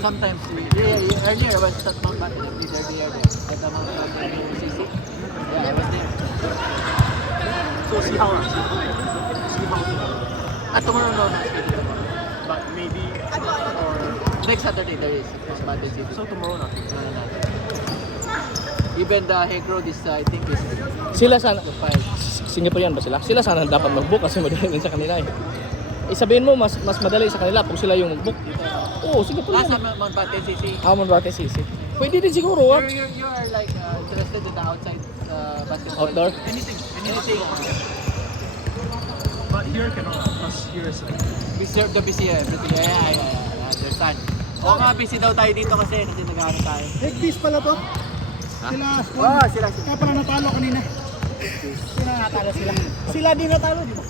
Sometimes, earlier I was at Mount Batten, either there at the Mount Batten CC. Yeah, I was there. So see how tomorrow. Tomorrow no, But maybe or next Saturday there is Batten City. so tomorrow nothing. No. Even the Hague Road is, I think, is Sila sana, the 5. Singaporean ba sila? Sila sana dapat mag-book kasi madali rin sa kanila eh. Sabihin mo, mas madali sa kanila kung sila yung mag-book. Oo, Singaporean. Nasa Mount Batten CC. Mount Batten CC. Pwede din siguro ah. You are like interested in the outside basketball. Outdoor? Anything. Anything. But here cannot because here is The busy everything. Yeah, I understand. Oo nga, busy daw tayo dito kasi nag-ano tayo. Hegdis pala to. Sila. Sila. Kaya pala natalo kanina. Sila natalo sila. Sila din natalo, di ba?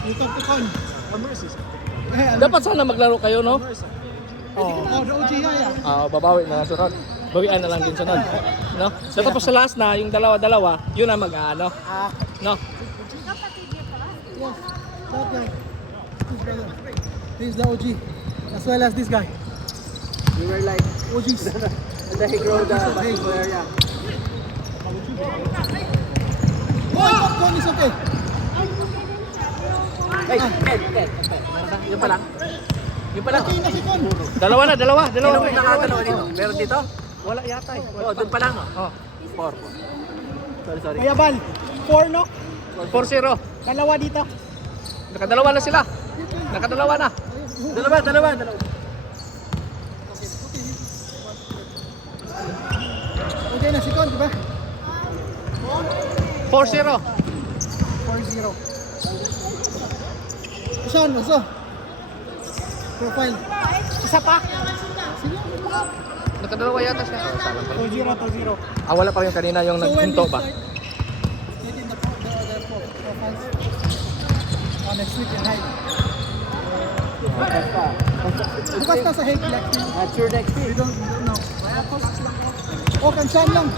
Dito Picon. Dapat sana maglaro kayo, no? Oh, the OG Yaya. Babawi na lang sunod. Bawian na lang din sunod. No? So tapos sa last na, yung dalawa-dalawa, yun ang mag-ano. No? Yes, that guy. This brother. This is the OG. As well as this guy. We were like OGs. the Hague Road basketball area. Oh, popcorn is okay. Hey, Ted. Yung pa lang. Yung pa lang. Okay na si Con. Dalawa. Sino may nakakadalawa dito? Meron dito? Wala yata eh. Oh, doon pa lang. Oh. 4. Sorry. Kaya Bal, 4 no? 4-0. Dalawa dito. Nakadalawa na sila. Nakadalawa na. Dalawa. Okay na si Con, di ba? 4-0. 4-0. Sean, also. Profile. Isa pa. Sige. Nakadalawa yata siya. Oh, salang pala. 2-0. Wala pa rin kanina yung So when naghinto we ba? start, getting the profiles. Next week in Hague. Bukas na sa Hague next week. At your next We week. don't know. Kaya costs lang po. O, kansan lang.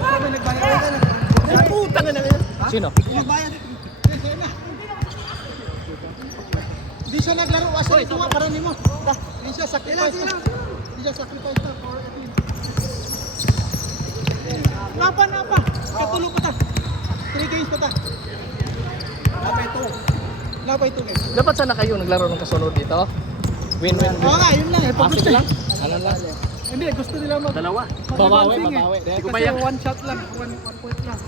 Sabi nagbayad ka na. Ay, putang na ngayon. Sino? Nagbayad. Kaya na. Di siya naglaro. Asa ito nga para nimo. Di siya sacrifice. Di siya sacrifice na for a team. Napa. Katulo pa ta. 3 games pa ta. Lapay ito guys. Dapat sana kayo naglaro ng kasunod dito. Win-win. Oo nga, yun lang. Sige lang. Ano lang? Hindi, gusto nila mag... Dalawa. Babawi. Kasi one shot lang. One point lang.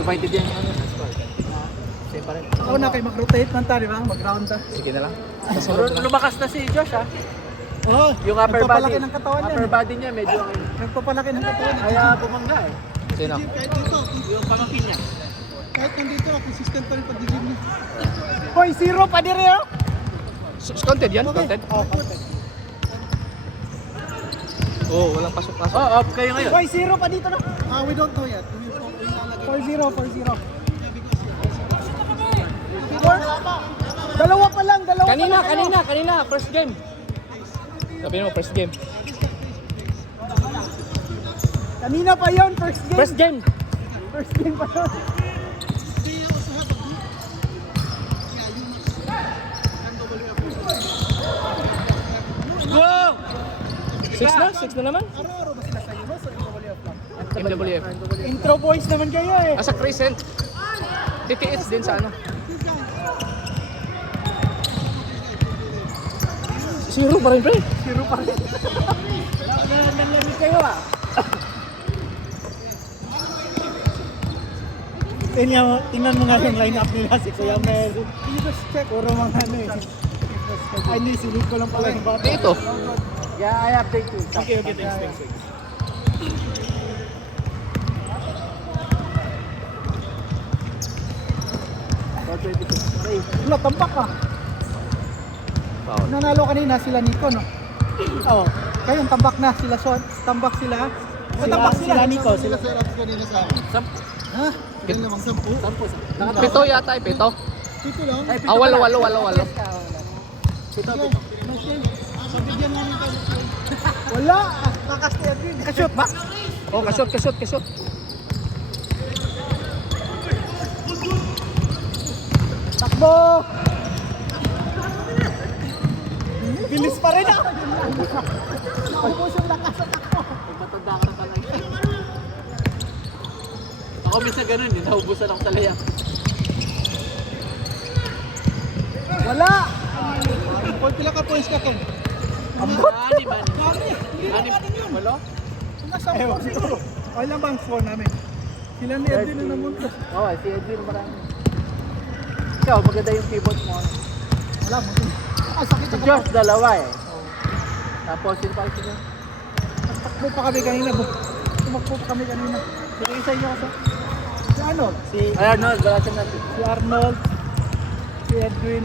Divided yan yung ano. Same pa rin. Ako na kayo mag-rotate man ta, di ba? Mag-round ta. Sige na lang. Pero lumakas na si Josh ha. Oo. Yung upper body. Nagpapalaki ng katawan yan. Upper body niya medyo Nagpapalaki ng katawan. kaya bumangga eh. Sino? Kahit dito. Yung pangapin niya. Kahit nandito, consistent pa rin pag-gym niya. Hoy, 0 pa dire oh! Content yan? Content? Oo, content. Oo, walang pasok-pasok. Oh, off kayo ngayon. Hoy, 0 pa dito na. We don't know yet. 4-0. Dalawa pa lang. Kanina. First game. Sabihin mo, first game. Kanina pa yon first game. First game. First game pa yun. Go! 6 na naman. Araw-araw ba sila sa Euros o MWF lang? MWF. Intro boys naman kayo eh. Sa Crescent. DTH din sa ano. 0 pa rin, pre. 0 pa rin. Nanlamig kayo ah. Tingnan mo nga yung line-up nila si Kuya Mel. Just check. Puro mga ano eh. Ay, hindi. Silip ko lang pala yung bata. Dito. Yeah, I update you. Okay, thanks. Wala, tambak ka. Foul. Nanalo kanina sila Nico, no? Oo. Kayong tambak na. Sila Son. Tambak sila. Sila Nico. Sila Sir Raps kanina sa akin. Ha? Kailan namang 10? Pito yata eh, pito. Dito lang. Walo. Pito. Pabigyan namin kayo. Wala. Kakastay din. Kashoot ba? Oh, kashoot. Takbo! Bilis pa rin ah! Ubus yung lakas sa takbo. Pag matanda ka na talaga. Ako minsan ganun, eh. Naubusan ako sa layang. Wala! Pila ka points ka, Ken? Anim. Wala? Nasa po. Okay lang ba ang score namin? Sila ni Edwin na namuntos. Oo, si Edwin marami. Ikaw, maganda yung pivot mo. Wala mo. Sakit Si ako. Josh, dalawa eh. Tapos, sino pa kasi niya? Takbo pa kami kanina. Tumakbo pa kami kanina. Sino isa niyo kasi? Si ano? Si Ay, Arnold, wala siya natin. Arnold. Si Edwin.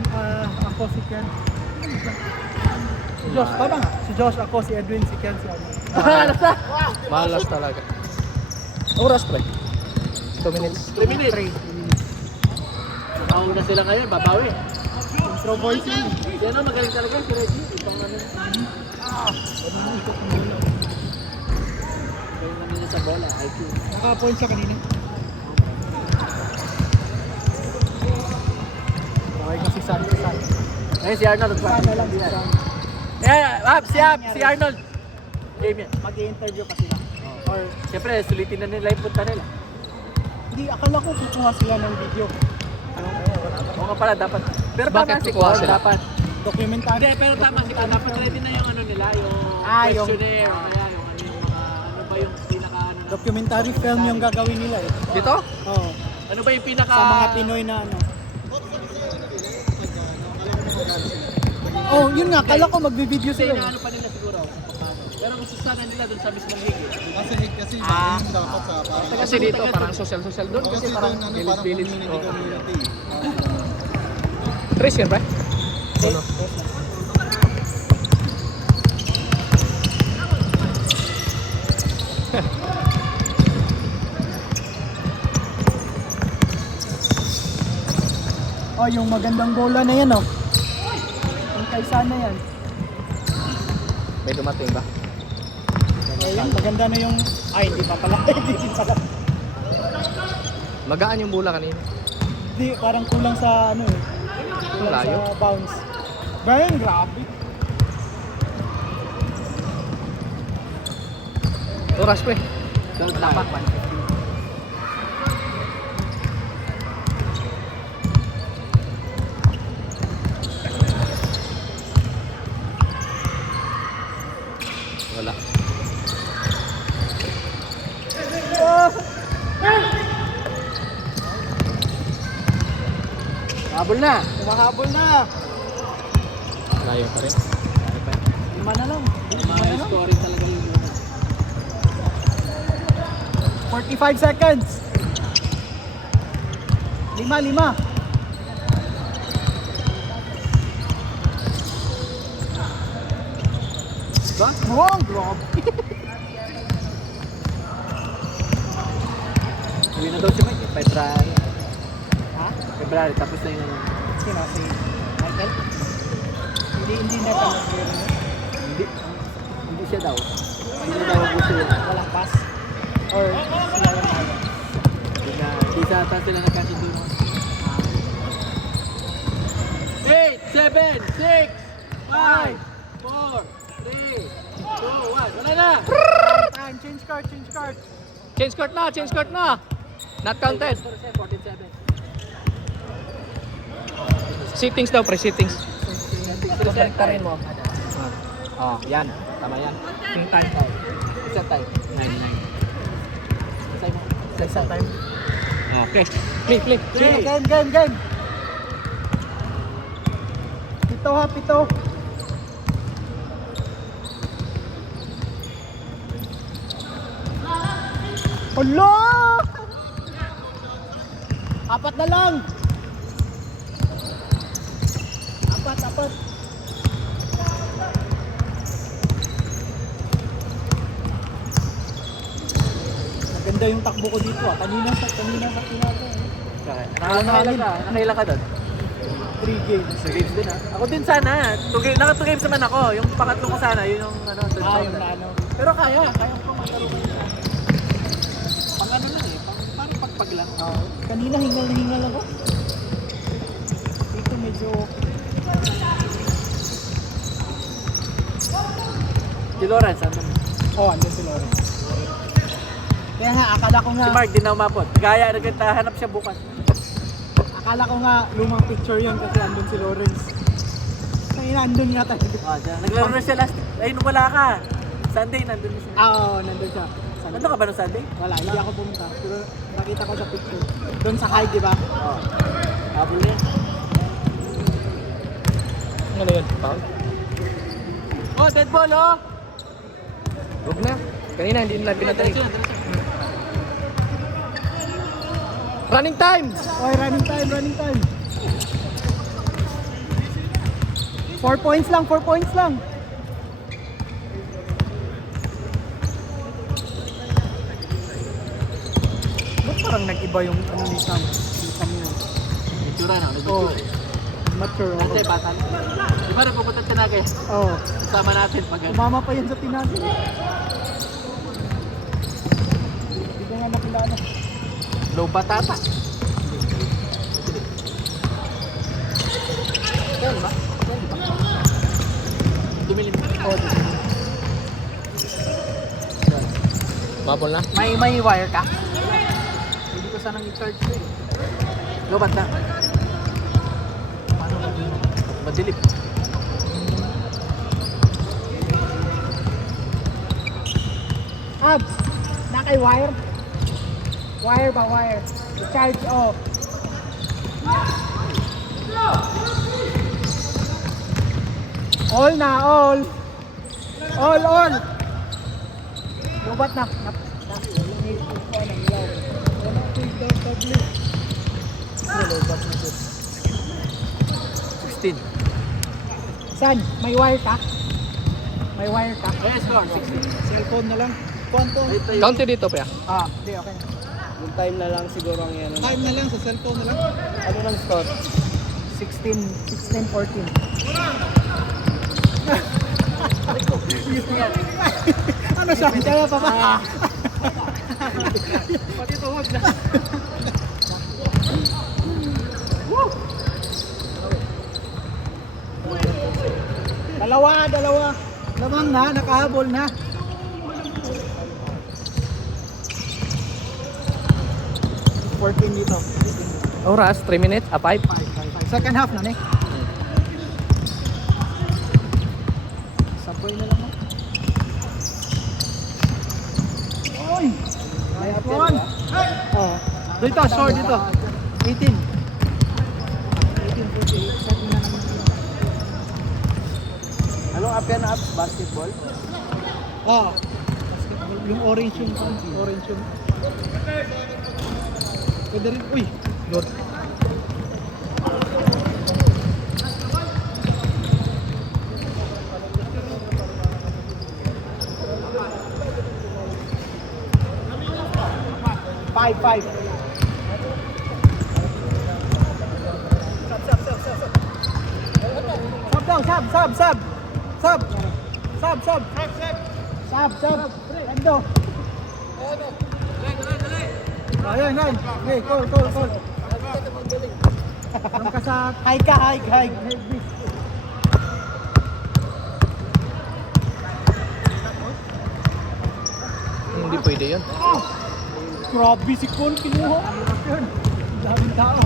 Ako si Ken. Si Josh, tama nga. Si Josh, ako, si Edwin, si Ken, si Arnold. Ano sa? Malas talaga. Oras pre. 2 minutes. 3 minutes. Ako na sila ngayon, babawi. Intro voice yun. Si ano, magaling talaga si Reggie. Ipang ano. Galing naman niya sa bola, IQ. Naka-point siya kanina. Okay kasi Sanchez. Ayun si Arnold. Sana lang siya. Si Arnold. Game yan. Mag-i-interview pa sila. Or, siyempre, sulitin na nila yung punta nila. Hindi, akala ko kukuha sila ng video. Oo nga pala, dapat. Pero Bakit tama si kukuha Juan, sila? dapat. Documentary. Hindi, pero tama si Juan. Dapat ready na yung ano nila, yung Yung- questionnaire. O kaya yung ano yung mga, ano ba yung pinaka, ano na. Documentary film yung gagawin nila eh. Dito? Oo. Ano ba yung pinaka. Sa mga Pinoy na ano. Oh, yun nga, kala ko magbi-video Kasi sila. inaano pa nila siguro. Pero gusto sana nila dun sa mismong higit. Kasi yun dapat sa parang Kasi dito parang social doon kasi parang doon, village. community, Oh. community. Tres yun ba? Uno. Oh, yung magandang bola na yan oh. Yung kaysa na yan. May dumating ba? Ayun, maganda na yung... Ay, hindi pa pala. Hindi pala. Magaan yung bola kanina. Hindi, parang kulang sa ano eh. Kulang Layo. sa bounce. Ganyan, grabe. Oras pre. Dapat 150. Wala. Habol na. Kumahabol na. Layo pa rin. 5 na lang. Mga scoring talaga yung una. 45 seconds. 5. Ba? Oh, grabe. Uwi na daw si Mike. February. Ha? February. Tapos na yung ano. Sino? Si Michael? Hindi na talaga. Hindi. Hindi siya daw. Hindi niya daw gusto yun. Walang pass. Or sila yung ano. Hindi sa ata sila nagkasundo. 8, 7, 6, 5, 4, 3, 2, 1. Wala na! Time, change card. Change court na, change court na. Not counted. 47. Sittings daw pre, sittings. Baliktarin mo. Oh, yan. Tama yan. Yung time. Isa time. 9. Isa mo. Isa time. Okay. Play. Game. Pito. Hala! 4 na lang. 4. Maganda yung takbo ko dito ah. Kanina sa pinato. Nakailan ka doon? 3 games. 2 games din ah. Ako din sana. Naka 2 games naman ako. Yung pangatlo ko sana, yun yung ano. Yung ano. Pero kaya ko pang magkaroon. Pang ano lang eh. Parang pagpag lang. Kanina hingal ako. Lawrence, ano? Oh, andun si Lawrence. Kaya nga, akala ko nga, Si Mark, di na umabot. Gaya, nagtahanap siya bukas. akala ko nga lumang picture yun kasi andun si Lawrence. Kaya andun yata. Oh, dyan. Naglaro na siya last. Ayun, wala ka. Sunday, nandun na siya. Oo, nandun siya. Nandun ka ba nung Sunday? Wala, hindi ako pumunta. Pero nakita ko sa picture. Doon sa high, di ba? Oo. Habol niya. Ano yun? Foul? Oh, dead ball, oh! Huwag na. Kanina hindi nila pinatay. Running time! Oy, running time, running time. 4 points lang, 4 points lang. Ba't parang nag-iba yung ano ni Sam? Ni Sam yun. Itsura na, Oh, nag-itsura. mature. Dati, bata. Di ba nagpupunta Tinagay? Oh, Kasama natin pag ano. umama pa yun sa Tinagay. Hindi ko nga makilala. Low batata. Kaya ba? Dumilim. Oh, Mabol na. may wire ka? Hindi ko sanang i-charge ko eh. Low bata. Madilim. Abs, nakay wire? Wire ba, wire? I-charge, oh. All na, all. All. Lubat na. Lubat na. 16. San, may wire ka? May wire ka? Yes, score. 16. Cellphone na lang. Kwanto? County dito, pa. Hindi, okay na. Yung time na lang siguro ang yan. Time na lang, sa cellphone na lang. Ano lang score? 16-14. Ano siya? Kaya pa ba? Pati tuwag na. Dalawa. Lamang na, nakahabol na. Dito. Oras, 3 minutes, 5. Second half na, ne? Saboy na lang. Oy! Layup one. Oh. Dito, short dito. 18. 18-48. Set mo na naman. Anong up yan, up? Basketball? Oh. Basketball. Yung orange yun. Orange yun. Pwede rin. Uy! Lord. Five. Sub daw, sub. Endo. Ayan. Okay, call. Ang ka sa hike. Hindi pwede yun. Grabe si Con, kinuha. Yun, daming tao.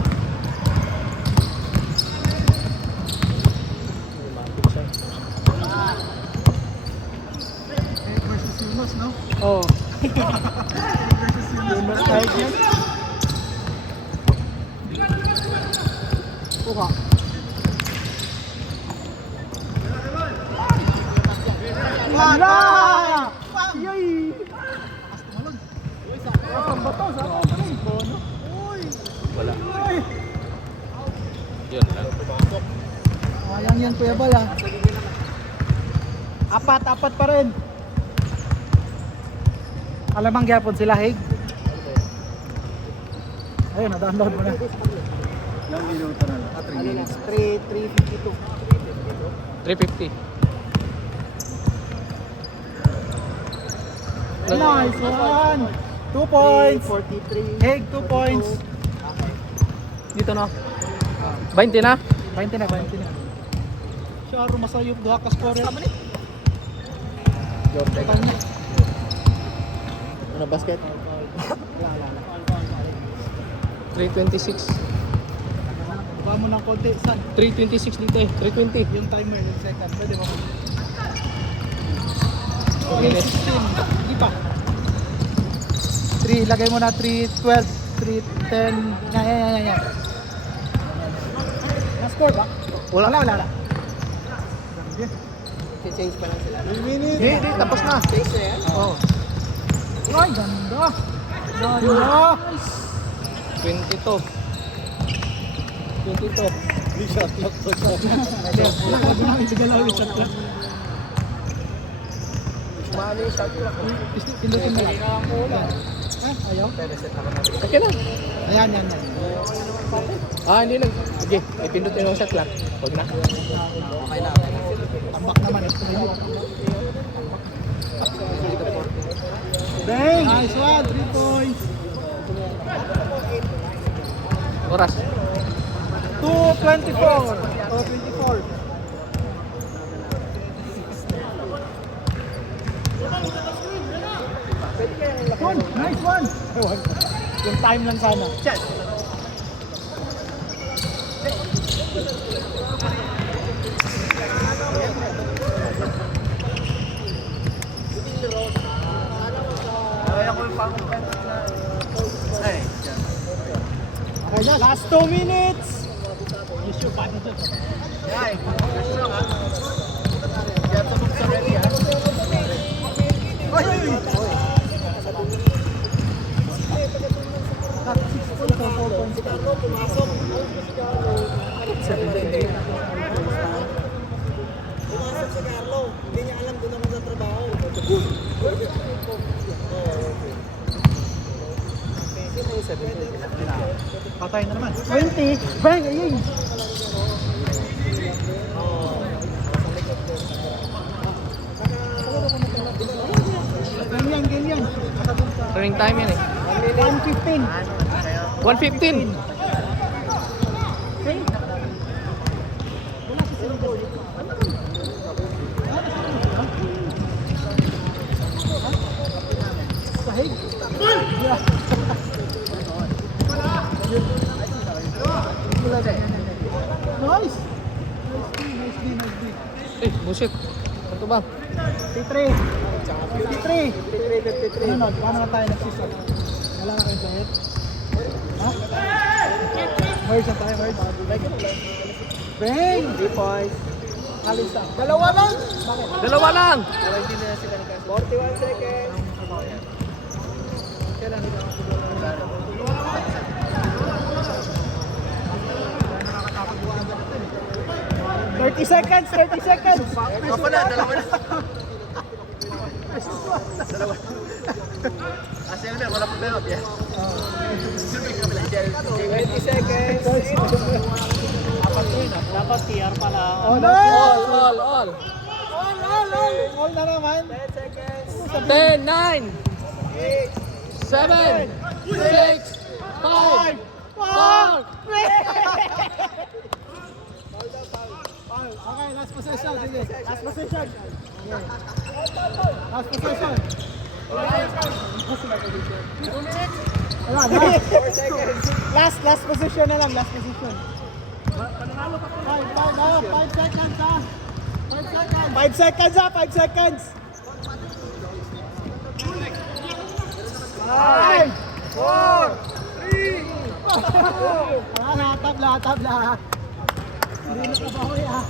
Versus Yunus, no? Oo. Versus Yunus kahit yan. Kuha. Wala! Yay! Saan ba to? Wala. Ay! Yun lang. Sayang yan, Kuya Bal, ah. Apat pa rin. Alamang gyapon sila, Hig. Ayun, na-download mo na. Ilang minuto na lang. 3 minutes. 3:52. 350. Nice one! 2 points! 43. Hig, 2 points. Dito na. 20 na. 20 na. Siya, masayop. Duha ka score. Ano basket? Wala. 326. Buka mo ng konti, San. 326 dito eh. 320. Yung timer ng second. Pwede ba? Minutes. 3:16. Hindi pa. 3, lagay mo na 3:12, 3:10. Yan. Na-score ba? Wala. Change pa lang sila. Hindi, tapos na. Change na yan? Oh. Ay, ganda. Ganda. 22. 22. Shot lock to shot. Mali shot lock. Pindutin mo lang. Ayaw? Okay na. Ayan. Hindi na. Sige, ipindutin mo sa clock. Huwag na. Okay na. Tambak naman. Bang! Nice one, 3 points. Oras. 2:24. O 24. One, nice one. Yung time lang sana. Okay na, last 2 minutes. Issue pa dito. Patay na naman. 20. Bang! Ayun! Ganyan. Turning time yan eh. 1:15. 1:15. Okay? Sahig. Nice! Nice D. Eh, bullshit. Ito ba? 53. 53. Ano, paano na tayo nag-season? Wala na kayong sahit? Ha? Merge na tayo, merge. Bang! 3 points. Alis na. Dalawa lang! Bakit? Dalawa lang! 41 seconds. 30 seconds! Ako na, dalawa na. Kasi yun na, wala problema. 20 seconds. Dapat PR pala. Oh, no! All. All na naman. 10 seconds. 10, 9, 7, 6, 5, 4. Okay, last possession. Sige. Last possession. Last possession. Ayan, 4 seconds. last position na lang, last position. 5 seconds ha. 5 seconds ha, 5 seconds. 5, 4, 3. Tabla. Hindi na kabahoy ha.